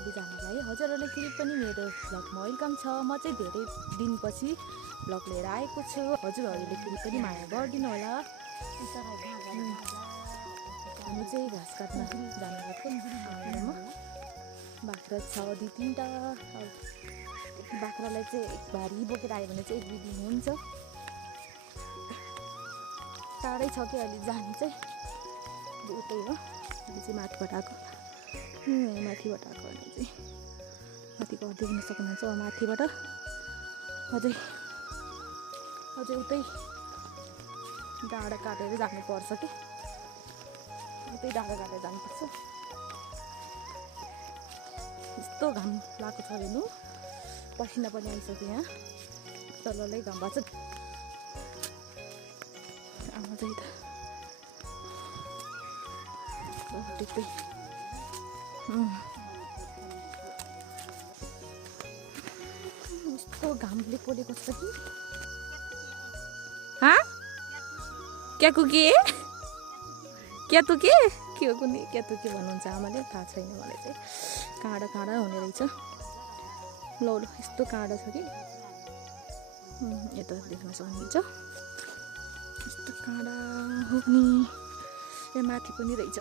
सबैजनालाई हजुरहरूलाई फेरि पनि मेरो भ्लगमा वेलकम छ। म चाहिँ धेरै दिनपछि भ्लग लिएर आएको छु। हजुरहरूले फेरि पनि माया गरिदिनु होला। हामी चाहिँ घाँस काट्न जानुभएको आँगनमा। बाख्रा छ 2-3टा। बाख्रालाई चाहिँ भारी बोकेर आयो भने चाहिँ 1-2 दिन हुन्छ। टाढै छ कि अहिले जानु चाहिँ उतै हो। यो चाहिँ माथिबाट आएको, माथिबाट आएको भने चाहिँ माथिको देख्न सक्नुहुन्छ। माथिबाट अझै उतै डाँडा काटेर जानुपर्छ कि उतै डाँडा काटेर जानुपर्छ। यस्तो घाम लागेको छ हेर्नु, पसिना पनि आइसक्यो। यहाँ तललै घाम भएको छ। आमा चाहिँ त्यस्तै यस्तो घामले पोलेको छ कि क्या कुके क्या तु के हो कुनै क्या तु के भन्नुहुन्छ आमाले, थाहा छैन मलाई चाहिँ। काँडा हुने रहेछ। ल यस्तो काँडा छ कि यता देख्न सक्नुहुन्छ। यस्तो काँडा हो नि, यहाँ माथि पनि रहेछ।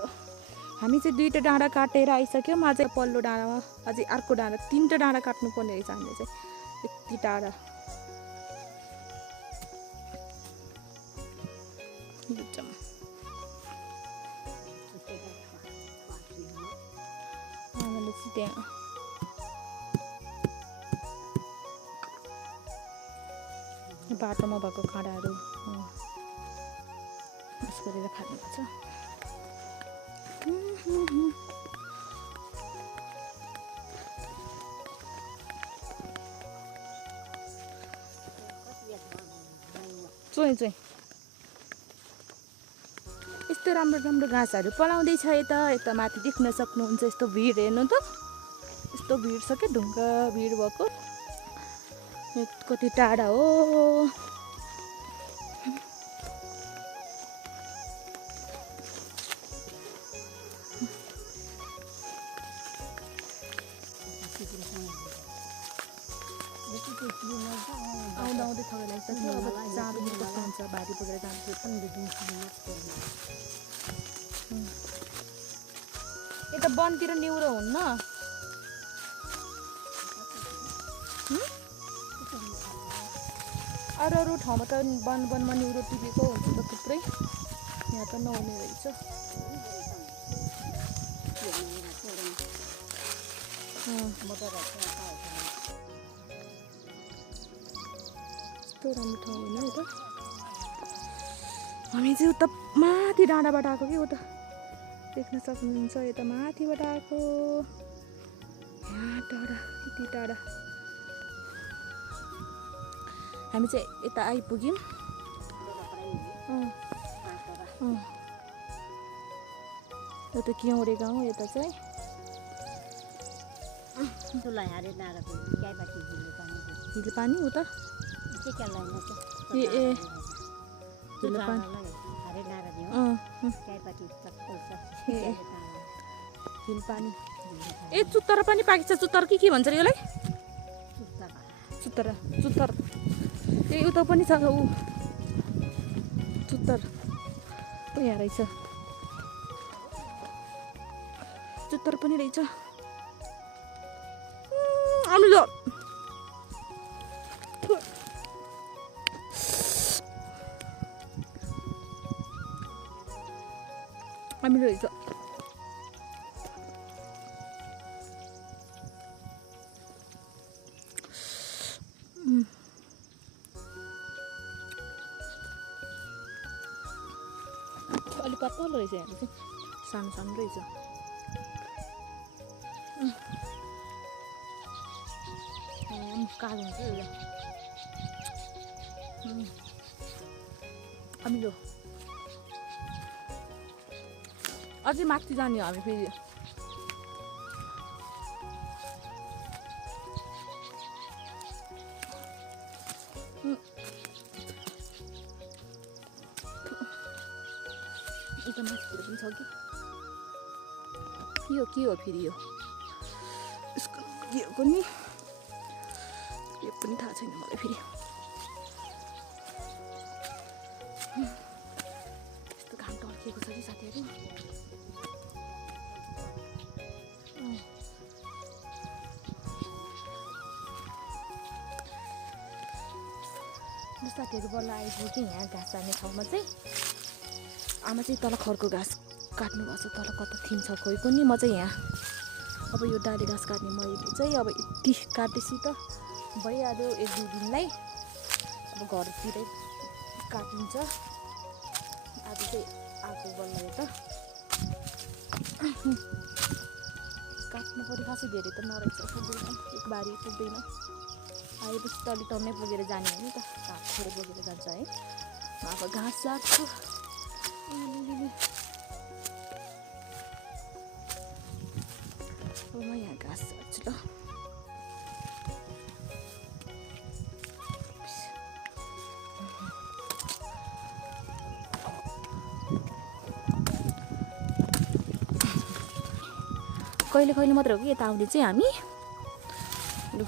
हामी चाहिँ 2टा डाँडा काटेर आइसक्यौँ। अझै पल्लो डाँडामा अझै अर्को डाँडा 3टा डाँडा काट्नुपर्ने रहेछ हामीले चाहिँ। यति टाढा आमाले चाहिँ त्यहाँ बाटोमा भएको काँडाहरू उस गरेर खानुपर्छ। चोइ यस्तो राम्रो घाँसहरू पलाउँदैछ। यता माथि देख्न सक्नुहुन्छ। यस्तो भिड हेर्नु त, यस्तो भिड छ क्या, ढुङ्गा भिड भएको। कति टाढा हो। आउँदै थकाइ लाग्छ। अब जाँदा कस्तो हुन्छ, भारी बोकेर जान्छ। यता वनतिर निहुरो हुन्न। अरू ठाउँमा त वनमा निहुरो टिपेको हुन्छ त थुप्रै। यहाँ त नहुने रहेछ। यस्तो राम्रो ठाउँ होइन यता। हामी चाहिँ उता माथि डाँडाबाट आएको कि उता देख्न सक्नुहुन्छ। यता माथिबाट आएको, यहाँ टाढा यति टाढा। हामी चाहिँ यता आइपुग्यौँ। यता क्याउरे गाउँ। यता चाहिँ हिल पानी उता हिल पानी। ए चुत्तर पनि पाकिन्छ। चुत्तर के भन्छ यसलाई? चुत्तर। ए उता पनि छ ऊ चुत्तर। यहाँ रहेछ चुत्तर पनि रहेछ। हामी रहेछ। अलिक पातलो रहेछ। यहाँ चाहिँ सानो रहेछ। कालो हुन्छ यो। अमिलो। अझै माथि जाने हामी फेरि। यता माथितिर पनि छ कि यो के हो फेरि यो के हो कुन्नी यो पनि थाहा छैन मलाई फेरि यस्तो घाम टर्किएको छ कि साथीहरू साथीहरू बल्ल आइपुग्यो यहाँ घाँस हाल्ने ठाउँमा चाहिँ आमा चाहिँ तल खरको घाँस काट्नुपर्छ तल कता थिन्छ खोइ कुन्नी म चाहिँ यहाँ अब यो डाली घाँस काट्ने मैले चाहिँ अब यति काटेपछि त भइहाल्यो 1-2 दिनलाई अब घरतिरै काटिन्छ आज चाहिँ आएको बल्ल यता काट्नु पऱ्यो खासै धेरै त नरहेछ पुग्दैन एक बारी पुग्दैन आएपछि तली टन्नै पुगेर जाने हो नि त घाँस थोरै बोकेर जान्छ है म अब घाँस साट्छु अब म यहाँ घाँस साट्छु ल कहिले कहिले मात्र हो कि यता आउने चाहिँ हामी लु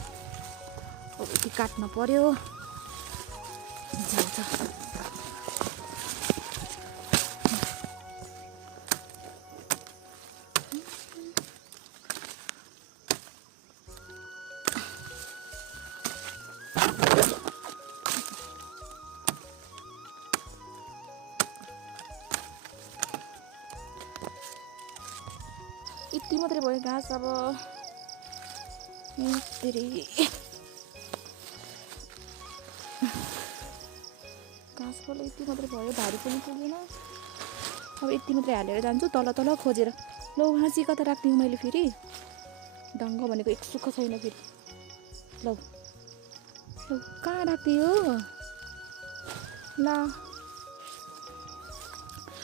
अब यति काट्न पर्यो जान्छ यति मात्रै भयो घाँस अब धेरै घाँस बोले यति मात्रै भयो भारी पनि पुगेन अब यति मात्रै हालेर जान्छु तल तल खोजेर लौ घाँस चाहिँ कता राख्दिउँ मैले फेरि ढङ्ग भनेको एक सुख छैन फेरि लौ लौ कहाँ राख्दियो ल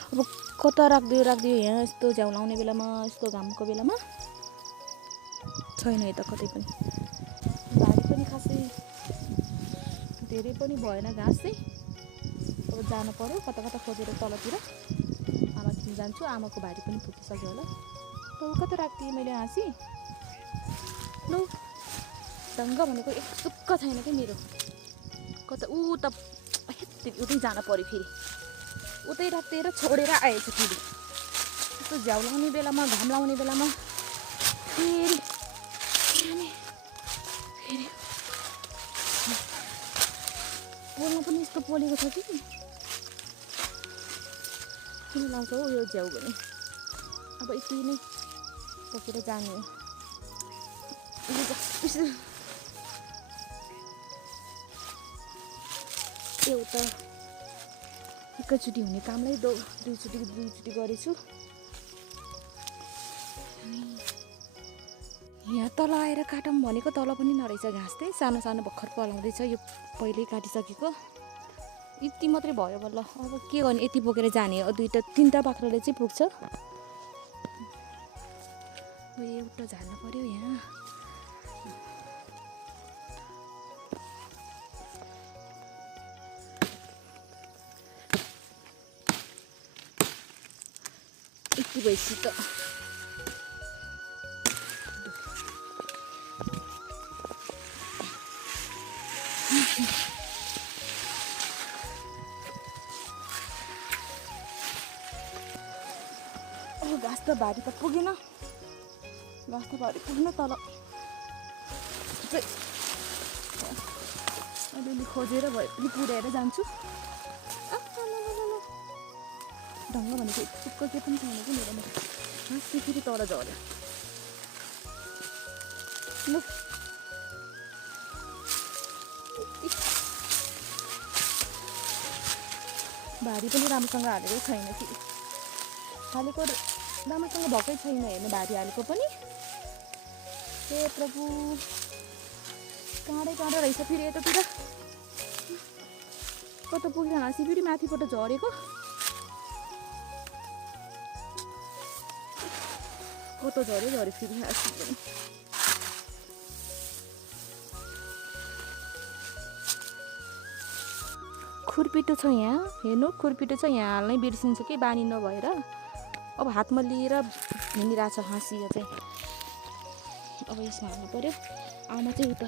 अब कता राख्दियो यहाँ यस्तो झ्याउ लाउने बेलामा यस्तो घामको बेलामा छैन यता कतै पनि भारी पनि खासै धेरै पनि भएन घाँस चाहिँ अब जानु पर्यो कता कता खोजेर तलतिर आमासँग जान्छु आमाको भारी पनि पुगिसक्यो होला लौ कता राख्दिएँ मैले हाँसी लौ ढङ्ग भनेको एक सुक्क छैन कि मेरो कता त उतै जानु पर्यो फेरि उतै राखेर छोडेर आएछ फेरि यस्तो झ्याउ लाउने बेलामा घाम लाउने बेलामा फेरि पोल्नु पनि यस्तो पोलेको छ कि किन लाउँछ हौ यो झ्याउ भने अब यति नै बोकेर जाने हो एउटा एकैचोटि हुने कामलाई दुईचोटि गरेछु यहाँ तल आएर काटौँ भनेको तल पनि नरहेछ घाँस चाहिँ सानो सानो भर्खर पलाउँदैछ यो पहिल्यै काटिसकेको यति मात्रै भयो बल्ल अब के गर्ने यति बोकेर जाने हो 2-3टा बाख्राले चाहिँ पुग्छ एउटा झार्नु पर्यो यहाँ यति भएपछि त घाँस त भारी त पुगेन घाँस त भारी पुग्न तल अलिअलि खोजेर भए पनि पुर्याएर जान्छु ढङ्ग भनेको सुक्क के पनि छैन कि मेरोमा घाँस चाहिँ फेरि तल झऱ्यो ल भारी पनि राम्रोसँग हालेको छैन कि हालेको राम्रोसँग भएकै छैन हेर्नु भारी हालेको पनि हे प्रभु काँडै रहेछ फेरि यतातिर कता पुगेर हाँसी फेरि माथिबाट झरेको कता झऱ्यो फेरि हाँसी पनि खुर्पिटो छ यहाँ हेर्नु खुर्पिटो छ यहाँ हाल्नै बिर्सिन्छ कि बानी नभएर अब हातमा लिएर हिँडिरहेछ हाँसी चाहिँ अब यसमा हाल्नु पऱ्यो। आमा चाहिँ उता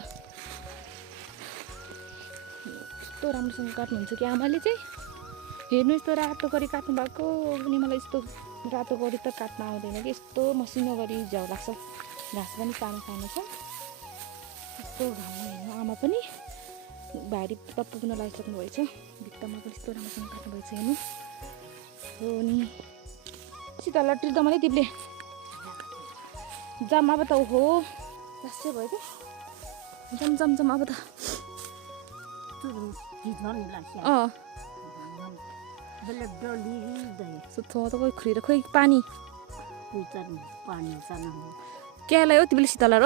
यस्तो राम्रोसँग काट्नुहुन्छ कि आमाले चाहिँ। हेर्नु यस्तो रातो गरी काट्नु भएको पनि मलाई यस्तो रातो गरी त काट्न आउँदैन कि यस्तो मसिनो गरी झ्याउ लाग्छ। घाँस पनि सानो सानो छ यस्तो घाममा हेर्नु आमा पनि भारी टप्पु पुग्न लागिसक्नु भएछ। भित्तामा पनि यस्तो राम्रोसँग काट्नु भएछ हेर्नु हो नि। सीता लट्टी त मलाई तिमीले जम अब त हो लास्टै भयो कि जम जम जम अब त खोइ खुरेर खोइ पानी क्यालाई हो तिमीले शीतला र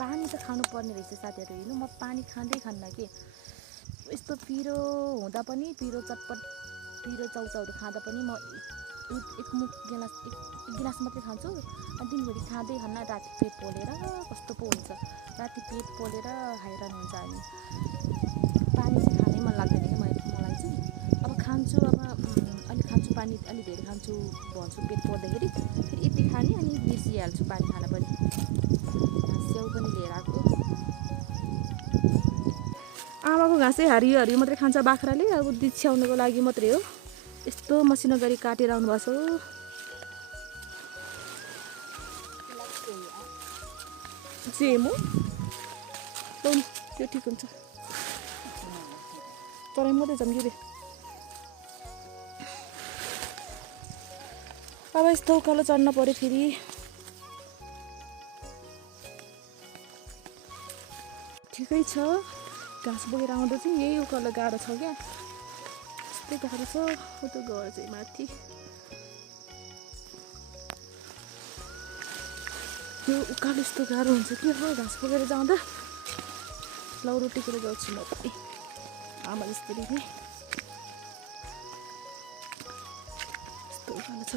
पानी त खानु पर्ने रहेछ साथीहरू। हेर्नु म पानी खाँदै खान्न कि यस्तो पिरो हुँदा पनि पिरो चटपट पिरो चाउचाउहरू खाँदा पनि म एक गिलास मात्रै खान्छु। अनि दिनभरि खाँदै खान्न राति पेट पोलेर कस्तो पो हुन्छ। राति पेट पोलेर हैरान हुन्छ हामी। पानी चाहिँ खानै मन लाग्दैन कि मलाई चाहिँ। अब खान्छु अब अलिक खान्छु पानी अलिक धेरै खान्छु भन्छु पेट पोल्दाखेरि फेरि यति खाने अनि बिर्सिहाल्छु पानी खान पनि। स्याउ पनि लिएर आएको आमाको घाँसै हरियो हरियो मात्रै खान्छ बाख्राले। अब दिछ्याउनुको लागि मात्रै हो यस्तो मसिनो गरी काटेर आउनु भएको छ। जेमो त्यो ठिक हुन्छ तरै मात्रै झम्किँदै। अब यस्तो उकालो चढ्न पऱ्यो फेरि। ठिकै छ घाँस बोकेर आउँदा चाहिँ यही उकालो गाह्रो छ क्या। यस्तै गाह्रो छ उता घर चाहिँ माथि। यो उकालो यस्तो गाह्रो हुन्छ कि अब घाँस बोकेर जाँदा। लौरो टेकेर जाउँछु म पनि आमा जस्तै यस्तो उकालो छ।